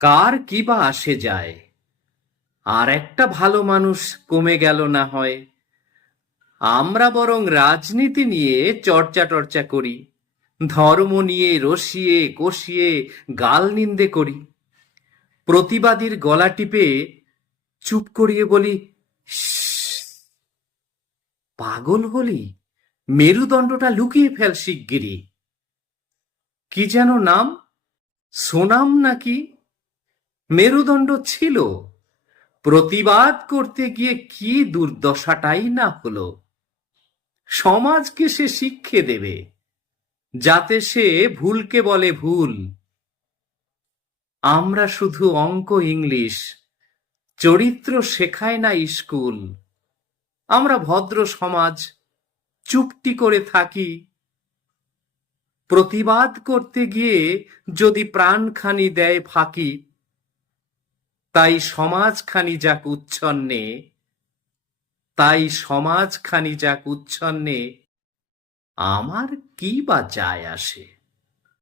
কার কি বা আসে যায়, আর একটা ভালো মানুষ কমে গেল না হয়। আমরা বরং রাজনীতি নিয়ে চর্চা টর্চা করি, ধর্ম নিয়ে রসিয়ে কষিয়ে গাল নিন্দে করি, প্রতিবাদীর গলা টিপে চুপ করিয়ে বলি, "শ্শ্, পাগল হলি, মেরুদণ্ডটা লুকিয়ে ফেল শিগগিরি।" কি যেন নাম, সোনাম নাকি? মেরুদণ্ড ছিল, প্রতিবাদ করতে গিয়ে কি দুর্দশাটাই না হলো। সমাজকে সে শিক্ষে দেবে, যাতে সে ভুলকে বলে ভুল। আমরা শুধু অঙ্ক ইংলিশ, চরিত্র শেখায় না স্কুল। আমরা ভদ্র সমাজ, চুপটি করে থাকি। প্রতিবাদ করতে গিয়ে যদি প্রাণখানি দেয় ফাঁকি, তাই সমাজখানি যাক উচ্ছন্নে, তাই সমাজখানি যাক উচ্ছন্নে, আমার কি বা যায় আসে।